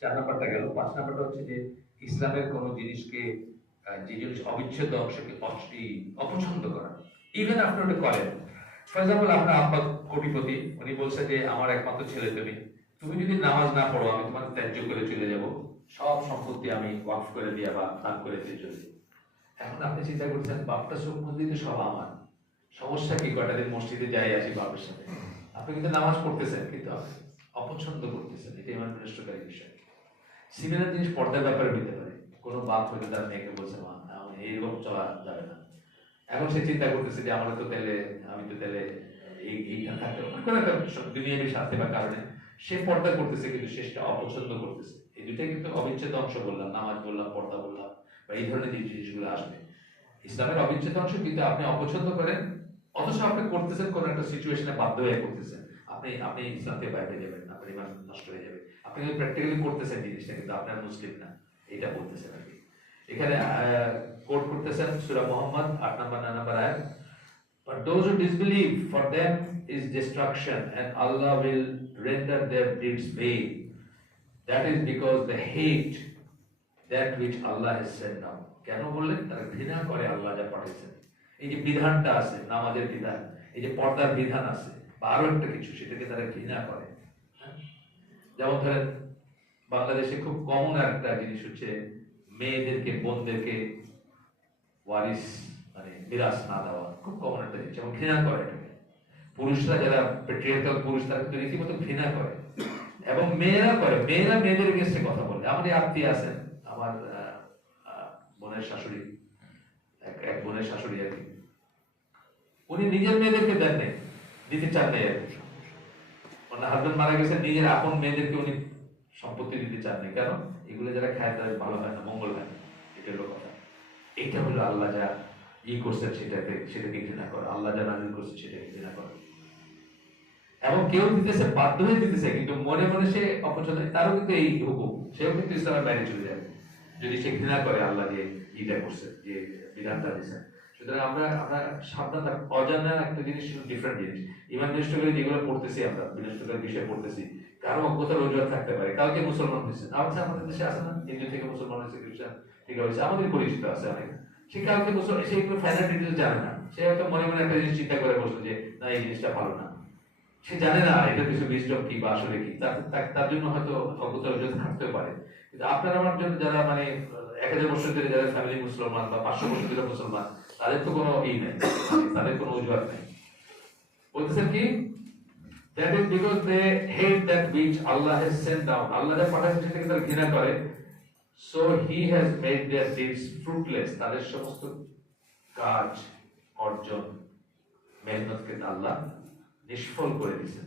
চার নাম্বারটা গেল। পাঁচ নাম্বারটা হচ্ছে যে ইসলামের কোন জিনিসকে যে জিনিস অবিচ্ছেদ্য অংশকে অপছন্দ করা। ইভেন আপনি ওটা করেন। ফর এক্সাম্পল আপনার আব্বা কোটিপতি, উনি বলছে যে, আমার একমাত্র ছেলে তুমি। তুমি যদি নামাজ না পড়ো, আমি তোমাকে ত্যায্য করে চলে যাব। সব সম্পত্তি আমি ওয়াকফ করে দিয়ে বা দান করে দিয়ে চলে। এখন আপনি চিন্তা করছেন, বাপটা মন্দির তো সব আমার। সমস্যা কি? কটা দিন মসজিদে যাই আসি বাপের সাথে। আপনি কিন্তু নামাজ পড়তেছেন, কিন্তু অপছন্দ করতেছেন। এটা আমার বিনষ্টকারী বিষয়। সিমিলার জিনিস পর্দার ব্যাপারে হইতে পারে। কোনো বাপ হয়তো তার মেয়েকে বলছে, মা এইরকম চলা যাবে না। এখন সে চিন্তা করতেছে যে আমার তো তাহলে, আমি তো তাহলে এই এইখানে থাকতে বা কারণে সে পর্দা করতেছে, কিন্তু সেটা অপছন্দ করতেছে। এই দুটাই কিন্তু অবিচ্ছেদ্য অংশ বললাম, নামাজ বললাম, পর্দা বললাম, বা এই ধরনের যে জিনিসগুলো আসবে। ইসলামের অবিচ্ছেদ্য অংশ কিন্তু আপনি অপছন্দ করেন, অথচ আপনি করতেছেন কোন একটা সিচুয়েশনে বাধ্য হয়ে করতেছেন। আপনি আপনি ইসলাম থেকে বাইরে যাবেন আপনার নষ্ট হয়ে যাবে। আপনি প্র্যাকটিক্যালি করতেছেন জিনিসটা কিন্তু আপনার মুসলিম না এটা বলতেছেন আর কি এখানে কোট করতেছেন সূরা মুহাম্মদ 8 নম্বর 9 নম্বর আয়াত But those who disbelieve, for them is destruction, and Allah will render their deeds vain. That is because they hate that which Allah has sent down. কেন বললেন তারা ঘৃণা করে আল্লাহ যা পাঠিয়েছেন এই যে বিধানটা আছে নামাজের বিধান এই যে পর্দার বিধান আছে বা আরও একটা কিছু সেটাকে তারা ঘৃণা করে? যেমন ধরেন, বাংলাদেশে খুব কমন একটা জিনিস হচ্ছে মেয়েদেরকে, বোনদেরকে ওয়ারিস মানে বিরাস না দেওয়া। খুব কমন একটা জিনিস এবং ঘৃণা করে পুরুষরা যারা পেট্রিয়ার্কাল পুরুষ, তারা কিন্তু রীতিমতো ঘৃণা করে। এবং মেয়েরা করে, মেয়েরা মেয়েদের এগেস্টে কথা বলে। আমাদের আত্মীয় আছেন, আমার বোনের শাশুড়ি, এক বোনের শাশুড়ি আর কি। উনি নিজের মেয়েদেরকে দেন দিতে চান নাই আর কি হাজবেন্ড মারা গেছে, নিজের আপন মেয়েদেরকে উনি সম্পত্তি দিতে চান নাই কেন? এগুলো যারা খায়, তাদের ভালো হয় না, মঙ্গল হয় না। এটা হলো কথা। এটা হলো আল্লাহ যা ই করছেন সেটাকে ঘৃণা আল্লাহ যা নাজিল করছে, সেটাকে ঘৃণা করে। এবং কেউ দিতেছে, বাধ্য হয়ে দিতেছে, কিন্তু মনে মনে সে অপছন্দ তারও কিন্তু এই হুকুম। সেও কিন্তু ইসলামের বাইরে চলে যাবে। যদি সে ঘৃণা করে, আল্লাহ যে ইটা করছে, যে বিধানটা দিয়েছে। সুতরাং আমরা আমরা সাবধান থাক অজানা একটা জিনিস ডিফারেন্ট জিনিস। ইমান বিনষ্ট করে যেগুলো পড়তেছি আমরা বিনষ্ট করে বিষয় পড়তেছি, কারও অজ্ঞতার অজুহাত থাকতে পারে। কালকে মুসলমান হয়েছে। আমাদের আমাদের দেশে আছে না। হিন্দু থেকে মুসলমান হয়েছে, খ্রিস্টান থেকে হয়েছে। আমাদের পরিচিত আছে অনেক। সে কালকে মুসলমান সে এগুলো ফাইনাল ডিটেলস জানে না। সে হয়তো মনে মনে একটা জিনিস চিন্তা করে বসল যে, না, এই জিনিসটা ভালো না। সে জানে না, এটা কিছু বিজডম কি বা আসলে কি? তার জন্য হয়তো অজ্ঞতার অজুহাত থাকতেও পারে। কিন্তু আপনার আমার জন্য যারা মানে এক হাজার বছর ধরে যারা ফ্যামিলি মুসলমান বা পাঁচশো বছর ধরে মুসলমান তাদের তো কোনো ই নেই। মানে তাদের কোনো অজুহাত নেই। বলতেছেন কি that is because they hate that which Allah has sent down Allah যা পাঠাচ্ছেন সেটাকে তারা ঘৃণা করে। So he has made their deeds fruitless তাদের সমস্ত কাজ অর্জন মেহনতকে আল্লাহ নিষ্ফল করে দিয়েছেন।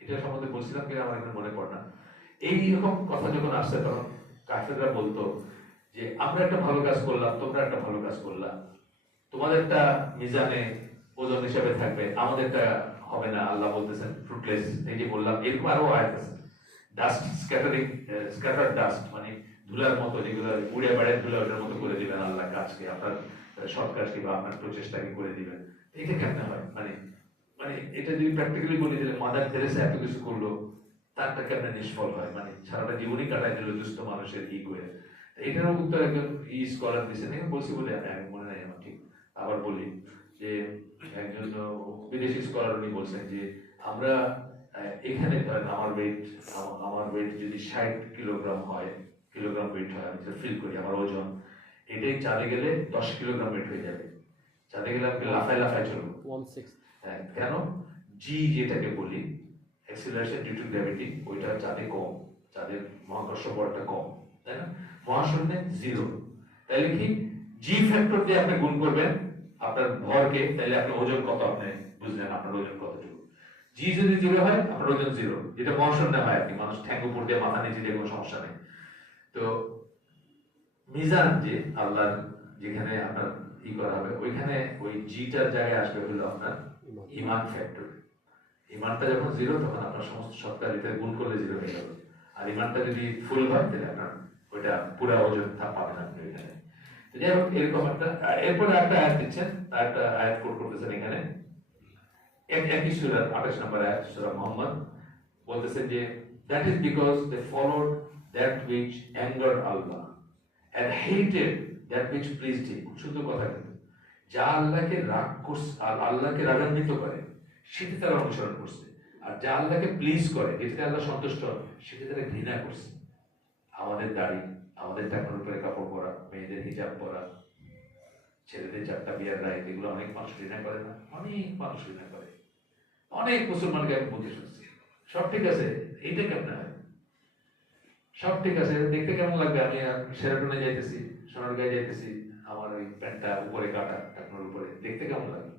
এটা সম্বন্ধে বলছিলাম কিনা আমার এখন মনে পড়ে না। এইরকম কথা যখন আসছে, তখন কাফেররা বলতো যে, আমরা একটা ভালো কাজ করলাম, তোমরা একটা ভালো কাজ করলাম তোমাদেরটা মিজানে ওজন হিসাবে থাকবে, আমাদেরটা হবে না, আল্লাহ বলতেছেন ফ্রুটলেস এই যে বললাম, এরকম আরও আয়াত আছে। ডাস্ট স্ক্যাটারিং স্ক্যাটার ডাস্ট মানে ধুলার মতো, যেগুলো উড়ে বেড়ে ধুলা, ওটার মতো করে দিবেন আল্লাহ কাজকে, আপনার সৎ কাজকে বা আপনার প্রচেষ্টাকে করে দিবেন। এটা কেন হয়? মানে মানে এটা যদি প্র্যাকটিক্যালি বলি যে মাদার তেরেসা এত কিছু করল, তারটা কেমন নিষ্ফল হয়? মানে সারাটা জীবনই কাটাই দিল দুস্থ মানুষের ই করে এটার উত্তর একজন ই স্কলার দিয়েছেন বলছি বলে আমি মনে নাই আমার ঠিক। আবার বলি যে একজন বিদেশি স্কলার উনি বলছেন যে আমরা এখানে ধরেন আমার ওয়েট আমার ওয়েট যদি ষাট কিলোগ্রাম হয় কিলোগ্রাম ওয়েট হয় আমি ফিল করি আমার ওজন এটাই চাঁদে গেলে দশ কিলোগ্রাম ওয়েট হয়ে যাবে। চাঁদে গেলে আমি লাফায় লাফায় চলবো. হ্যাঁ, কেন? জি যেটাকে বলি অ্যাক্সিলারেশন ডিউ টু গ্র্যাভিটি ওইটা চাঁদে কম চাঁদের মহাকর্ষ বলটা কম তাই না? মহাশূন্যে জিরো তাহলে কি? জি ফ্যাক্টর দিয়ে আপনি গুণ করবেন আপনার ভরকে তাহলে আপনার ওজন কত আপনি বুঝলেন আপনার ওজন কতটুকু? জি যদি জিরো হয় আপনার ওজন জিরো যেটা মহাশূন্যে হয় আর কি মানুষ ঠ্যাঙ্গ উপর দিয়ে মাথা নিচে দিয়ে কোনো সমস্যা নেই। তো মিজান যে আল্লাহর যেখানে আপনার ই করা হবে ওইখানে ওই জিটার জায়গায় আসবে হলো আপনার ইমান। ফ্যাক্টর ইমানটা যখন জিরো তখন আপনার সমস্ত সৎকার এটা গুণ করলে জিরো হয়ে যাবে। আর ইমানটা যদি ফুল হয় তাহলে আপনার ওইটা পুরো ওজন পাবেন আপনি ওইখানে। এরকম একটা এরপরে একটা দিচ্ছেন একটা এখানে। আঠাশ নম্বর মোহাম্মদ যে is because which pleased him. শুধু কথা যা আল্লাহকে রাগ করছে আল- আল্লাহকে রাগান্বিত করে, সেটি তারা অনুসরণ করছে। আর যা আল্লাহকে প্লিজ করে, যেটাতে আল্লাহ সন্তুষ্ট সেটি তারা ঘৃণা করছে। আমাদের দাড়ি আমাদের টাকার উপরে কাপড় পরা, মেয়েদের হিজাব পরা, ছেলেদের চারটা বিয়ার রায় এগুলো অনেক মানুষ ঘৃণা করে না? অনেক মানুষ ঘৃণা করে। অনেক মুসলমানকে আমি বুঝে শুনছি। সব ঠিক আছে? এইটা কেমন হয়? সব ঠিক আছে? দেখতে কেমন লাগবে? আমি সেরাটনে যাইতেছি সোনারগাঁয়ে যাইতেছি, আমার ওই প্যান্টটা উপরে, কাটা টাকনোর উপরে। দেখতে কেমন লাগে?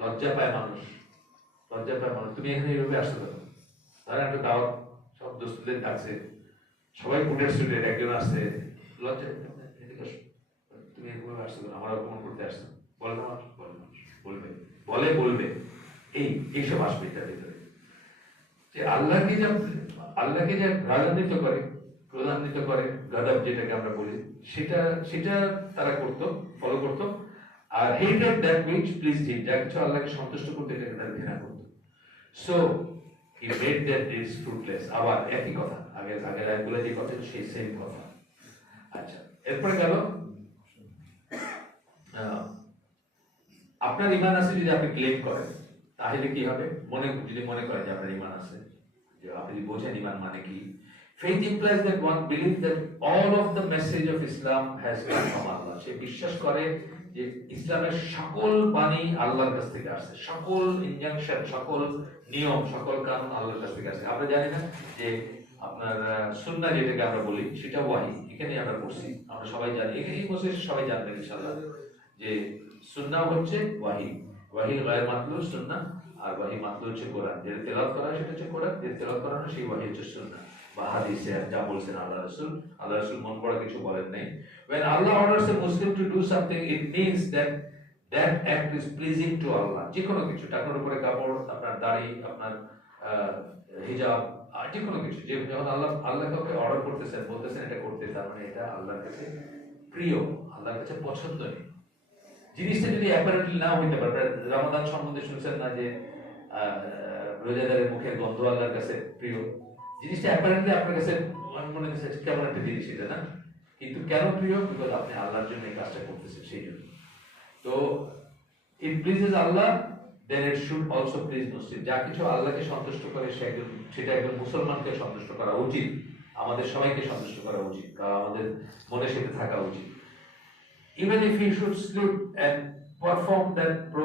লজ্জা পায় মানুষ। লজ্জা পায় মানুষ। তুমি এখানে এইভাবে আসতে পারো ধরেন একটা দাওয়াত, সব দোস্তদের ডাকছে। সবাই কুটের স্টুডেন্ট একজন আসছে। লজ্জা আসো। তুমি এভাবে আসতে পারো আমার অপমান করতে আসছো বলে না বলবে। বলে, বলবে। এই, এইসব আসবে এটার ভিতরে। যে আল্লাহকে যা আল্লাহকে যা রাগান্বিত করে প্রধান্বিত করে, গাদাব যেটাকে আমরা বলি, সেটা সেটা তারা করত ফলো করত। আর হেটেড দ্যাট উইচ প্লিজ যা কিছু আল্লাহকে সন্তুষ্ট করতে, এটাকে তারা ঘৃণা করত। সো আবার একই কথা, আগে আগের আয়াতগুলো যে কথা সেই সেম কথা। আচ্ছা এরপরে গেল আপনার ইমান আছে যদি আপনি ক্লেম করেন, তাহলে কি হবে? মনে, যদি মনে করেন যে আপনার ইমান আছে, যে আপনি যদি বোঝেন ইমান মানে কি, faith implies that one believes that all of the message of Islam has come from Allah সে বিশ্বাস করে যে ইসলামের সকল বাণী আল্লাহর কাছ থেকে আসছে, সকল ইনজাংশন সকল নিয়ম, সকল কানুন আল্লাহর কাছ থেকে আসছে। আমরা জানি না যে আপনার সুন্নাহ যেটাকে আমরা বলি, সেটা ওয়াহি। এখানে আমরা পড়ছি। আমরা সবাই জানি এখানে এই বছর সবাই জানবেন ইনশাআল্লাহ যে সুন্নাহ হচ্ছে ওয়াহি। ওয়াহি গায়ের মাতলু সুন্নাহ, আর ওয়াহি মাতলু হচ্ছে কোরআন। যেটা তেলাওয়াত করা সেটা হচ্ছে কোরআন, যেটা তেলাওয়াত করা হয় সেই ওয়াহি হচ্ছে সুন্নাহ। বা হাদিসে যা বলছেন আল্লাহ রাসূল আল্লাহ রাসূল মন পড়া কিছু বলেন নাই। When Allah orders a Muslim to do something, it means that that act is pleasing to Allah যে কোনো কিছু টাকার উপরে কাপড়, আপনার দাড়ি, আপনার হিজাব যে কোনো কিছু, যে যখন আল্লাহ আল্লাহ কাউকে অর্ডার করতেছেন, বলতেছেন এটা করতে, তার মানে এটা আল্লাহর কাছে প্রিয়, আল্লাহর কাছে পছন্দনীয়। জিনিসটা যদি অ্যাপারেন্টলি না হইতে পারে রমাদান সম্বন্ধে শুনছেন না যে রোজাদারের মুখের গন্ধ আল্লাহর কাছে প্রিয়? জিনিসটা অ্যাপারেন্টলি আপনার কাছে মনে হচ্ছে কেমন একটা জিনিস এটা না? কিন্তু কেন প্রিয়? বিকজ আপনি আল্লাহর জন্য এই কাজটা করতেছেন সেই জন্য। তো it pleases Allah then it should also please Muslim যা কিছু আল্লাহকে সন্তুষ্ট করে, সে একজন সেটা একজন মুসলমানকে সন্তুষ্ট করা উচিত। আমাদের সবাইকে সন্তুষ্ট করা উচিত। বা আমাদের মনে সেটা থাকা উচিত। Even he should slip and perform that pro